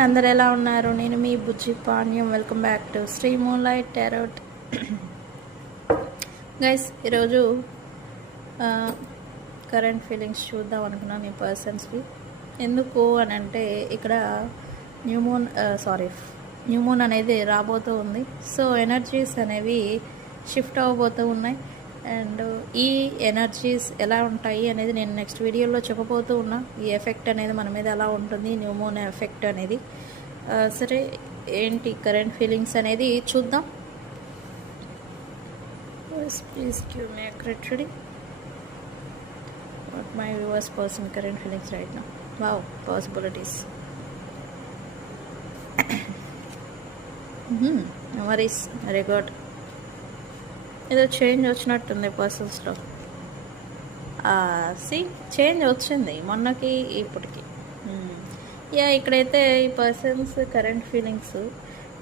Everyone, అందరు ఎలా ఉన్నారు? నేను మీ Bujji Panyam. Welcome back to Shri moonlight tarot. Guys, ఈరోజు కరెంట్ ఫీలింగ్స్ చూద్దాం అనుకున్నాను ఈ పర్సన్స్కి. ఎందుకు అని అంటే ఇక్కడ న్యూ మూన్ అనేది రాబోతూ ఉంది. సో ఎనర్జీస్ అనేవి షిఫ్ట్ అవ్వబోతూ ఉన్నాయి. అండ్ ఈ ఎనర్జీస్ ఎలా ఉంటాయి అనేది నేను నెక్స్ట్ వీడియోలో చెప్పబోతూ ఉన్నా. ఈ ఎఫెక్ట్ అనేది మన మీద ఎలా ఉంటుంది, న్యూ మూన్ ఎఫెక్ట్ అనేది. సరే, ఏంటి కరెంట్ ఫీలింగ్స్ అనేది చూద్దాం. Please give me accurate reading. What my viewers person current feelings right now. Wow, possibilities. Memories, very good. ఏదో చేంజ్ వచ్చినట్టుంది పర్సన్స్లో. చేంజ్ వచ్చింది మొన్నకి ఇప్పటికి. ఇక్కడైతే ఈ పర్సన్స్ కరెంట్ ఫీలింగ్స్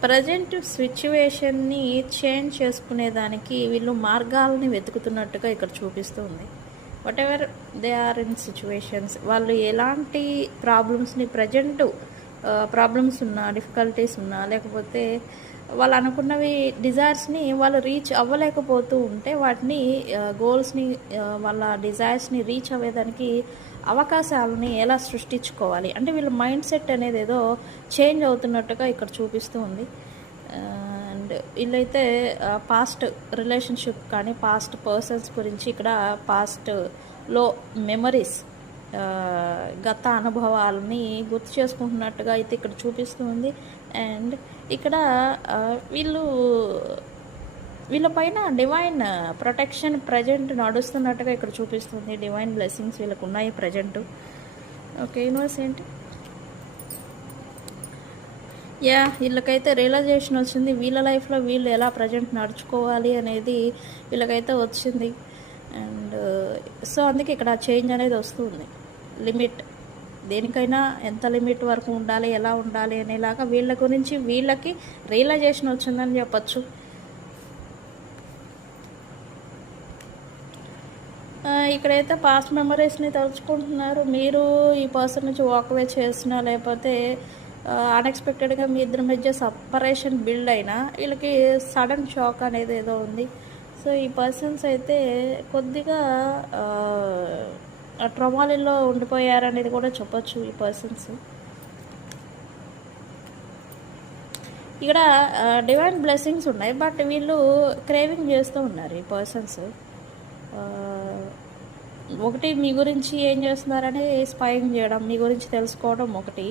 ప్రజెంట్ సిచ్యువేషన్ని చేంజ్ చేసుకునేదానికి వీళ్ళు మార్గాలని వెతుకుతున్నట్టుగా ఇక్కడ చూపిస్తుంది. Whatever they are in situations, వాళ్ళు ఎలాంటి ప్రాబ్లమ్స్ని ప్రాబ్లమ్స్ ఉన్నా, డిఫికల్టీస్ ఉన్నా, లేకపోతే వాళ్ళు అనుకున్నవి డిజైర్స్ని వాళ్ళు రీచ్ అవ్వలేకపోతూ ఉంటే వాటిని గోల్స్ని, వాళ్ళ డిజైర్స్ని రీచ్ అవ్వేదానికి అవకాశాలని ఎలా సృష్టించుకోవాలి అంటే వీళ్ళ మైండ్ సెట్ అనేది ఏదో చేంజ్ అవుతున్నట్టుగా ఇక్కడ చూపిస్తూ ఉంది. అండ్ వీళ్ళైతే పాస్ట్ రిలేషన్షిప్ కానీ పాస్ట్ పర్సన్స్ గురించి ఇక్కడ పాస్ట్లో మెమరీస్, గత అనుభవాలని గుర్తు చేసుకుంటున్నట్టుగా అయితే ఇక్కడ చూపిస్తూ ఉంది. అండ్ ఇక్కడ వీళ్ళపైన డివైన్ ప్రొటెక్షన్ ప్రజెంట్ నడుస్తున్నట్టుగా ఇక్కడ చూపిస్తుంది. డివైన్ బ్లెస్సింగ్స్ వీళ్ళకు ఉన్నాయి ప్రజెంట్. ఓకే, యూనివర్స్ ఏంటి? వీళ్ళకైతే రియలైజేషన్ వచ్చింది. వీళ్ళ లైఫ్లో వీళ్ళు ఎలా ప్రజెంట్ నడుచుకోవాలి అనేది వీళ్ళకైతే వచ్చింది. అండ్ సో అందుకే ఇక్కడ చేంజ్ అనేది వస్తుంది. లిమిట్, దేనికైనా ఎంత లిమిట్ వరకు ఉండాలి, ఎలా ఉండాలి అనేలాగా వీళ్ళ గురించి వీళ్ళకి రియలైజేషన్ వచ్చిందని చెప్పచ్చు. ఇక్కడైతే పాస్ట్ మెమరీస్ని తలుచుకుంటున్నారు. మీరు ఈ పర్సన్ నుంచి వాక్వే చేసినా, లేకపోతే అన్ఎక్స్పెక్టెడ్గా మీ ఇద్దరి మధ్య సపరేషన్ బిల్డ్ అయినా వీళ్ళకి సడన్ షాక్ అనేది ఏదో ఉంది. సో ఈ పర్సన్స్ అయితే కొద్దిగా ట్రమాలిలో ఉండిపోయారనేది కూడా చెప్పచ్చు ఈ పర్సన్స్. ఇక్కడ డివైన్ బ్లెస్సింగ్స్ ఉన్నాయి, బట్ వీళ్ళు క్రేవింగ్ చేస్తూ ఉన్నారు ఈ పర్సన్స్. ఒకటి మీ గురించి ఏం చేస్తున్నారని స్పైయింగ్ చేయడం, మీ గురించి తెలుసుకోవడం ఒకటి.